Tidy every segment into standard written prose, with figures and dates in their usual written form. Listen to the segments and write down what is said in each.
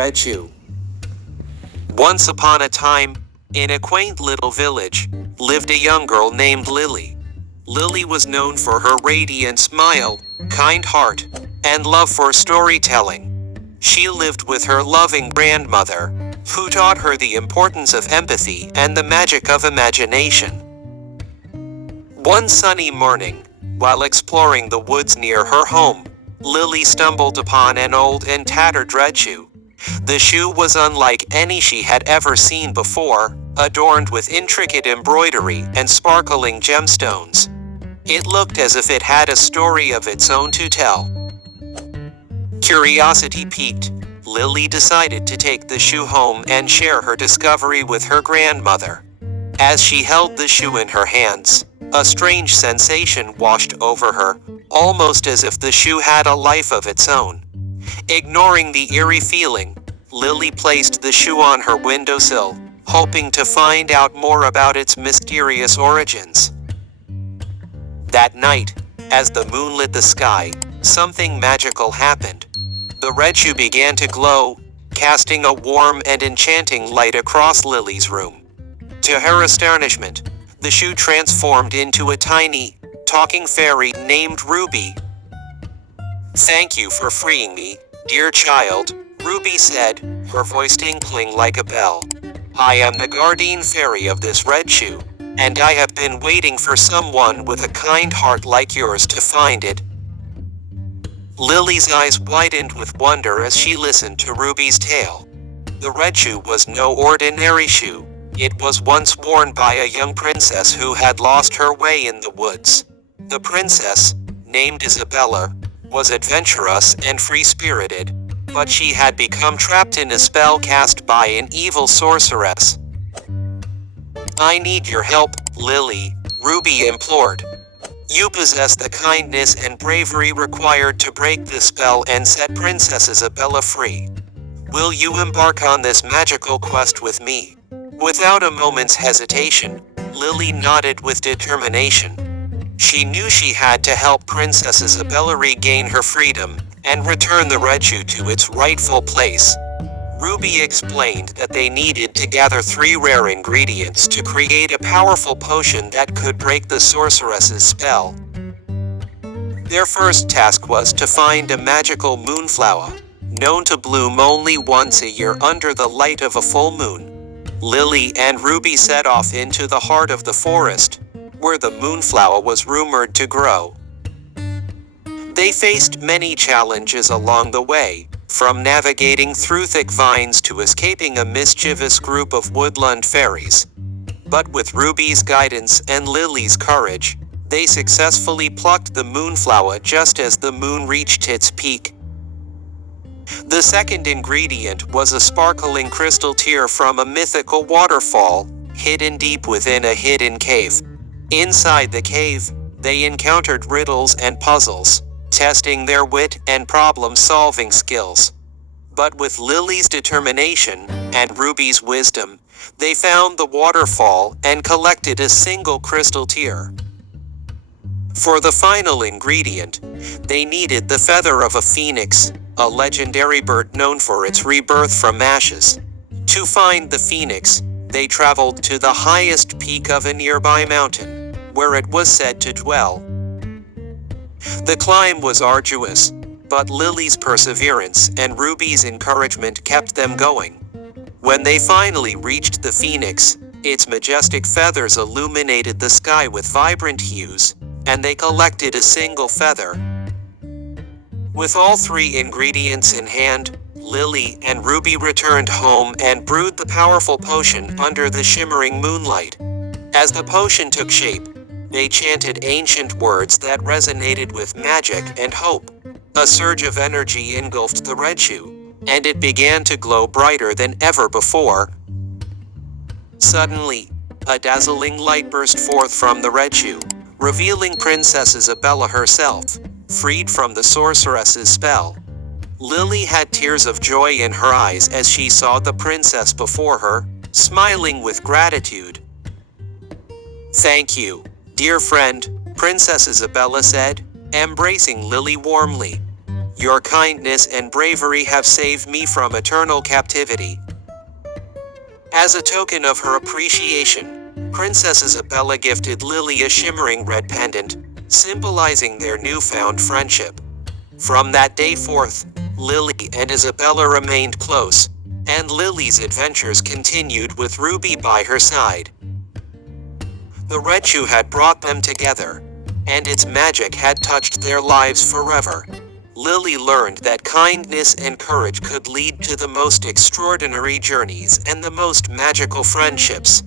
red shoe. Once upon a time, in a quaint little village, lived a young girl named Lily. Lily was known for her radiant smile, kind heart, and love for storytelling. She lived with her loving grandmother, who taught her the importance of empathy and the magic of imagination. One sunny morning, while exploring the woods near her home, Lily stumbled upon an old and tattered red shoe. The shoe was unlike any she had ever seen before, adorned with intricate embroidery and sparkling gemstones. It looked as if it had a story of its own to tell. Curiosity piqued, Lily decided to take the shoe home and share her discovery with her grandmother. As she held the shoe in her hands, a strange sensation washed over her, almost as if the shoe had a life of its own. Ignoring the eerie feeling, Lily placed the shoe on her windowsill, hoping to find out more about its mysterious origins. That night, as the moon lit the sky, something magical happened. The red shoe began to glow, casting a warm and enchanting light across Lily's room. To her astonishment, the shoe transformed into a tiny, talking fairy named Ruby. "Thank you for freeing me, dear child," Ruby said, her voice tinkling like a bell. "I am the guardian fairy of this red shoe, and I have been waiting for someone with a kind heart like yours to find it." Lily's eyes widened with wonder as she listened to Ruby's tale. The red shoe was no ordinary shoe. It was once worn by a young princess who had lost her way in the woods. The princess, named Isabella, was adventurous and free-spirited, but she had become trapped in a spell cast by an evil sorceress. "I need your help, Lily," Ruby implored. "You possess the kindness and bravery required to break the spell and set Princess Isabella free. Will you embark on this magical quest with me?" Without a moment's hesitation, Lily nodded with determination. She knew she had to help Princess Isabella regain her freedom and return the red shoe to its rightful place. Ruby explained that they needed to gather 3 rare ingredients to create a powerful potion that could break the sorceress's spell. Their first task was to find a magical moonflower, known to bloom only once a year under the light of a full moon. Lily and Ruby set off into the heart of the forest, where the moonflower was rumored to grow. They faced many challenges along the way, from navigating through thick vines to escaping a mischievous group of woodland fairies. But with Ruby's guidance and Lily's courage, they successfully plucked the moonflower just as the moon reached its peak. The second ingredient was a sparkling crystal tear from a mythical waterfall, hidden deep within a hidden cave. Inside the cave, they encountered riddles and puzzles, testing their wit and problem-solving skills. But with Lily's determination and Ruby's wisdom, they found the waterfall and collected a single crystal tear. For the final ingredient, they needed the feather of a phoenix, a legendary bird known for its rebirth from ashes. To find the phoenix, they traveled to the highest peak of a nearby mountain, where it was said to dwell. The climb was arduous, but Lily's perseverance and Ruby's encouragement kept them going. When they finally reached the phoenix, its majestic feathers illuminated the sky with vibrant hues, and they collected a single feather. With all 3 ingredients in hand, Lily and Ruby returned home and brewed the powerful potion under the shimmering moonlight. As the potion took shape, they chanted ancient words that resonated with magic and hope. A surge of energy engulfed the red shoe, and it began to glow brighter than ever before. Suddenly, a dazzling light burst forth from the red shoe, revealing Princess Isabella herself, freed from the sorceress's spell. Lily had tears of joy in her eyes as she saw the princess before her, smiling with gratitude. "Thank you, dear friend," Princess Isabella said, embracing Lily warmly. Your kindness and bravery have saved me from eternal captivity." As a token of her appreciation, Princess Isabella gifted Lily a shimmering red pendant, symbolizing their newfound friendship. From that day forth, Lily and Isabella remained close, and Lily's adventures continued with Ruby by her side. The red shoe had brought them together, and its magic had touched their lives forever. Lily learned that kindness and courage could lead to the most extraordinary journeys and the most magical friendships.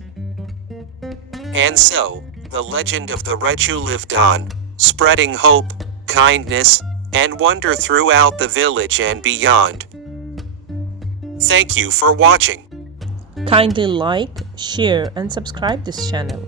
And so, the legend of the red shoe lived on, spreading hope, kindness, and wonder throughout the village and beyond. Thank you for watching. Kindly like, share, and subscribe this channel.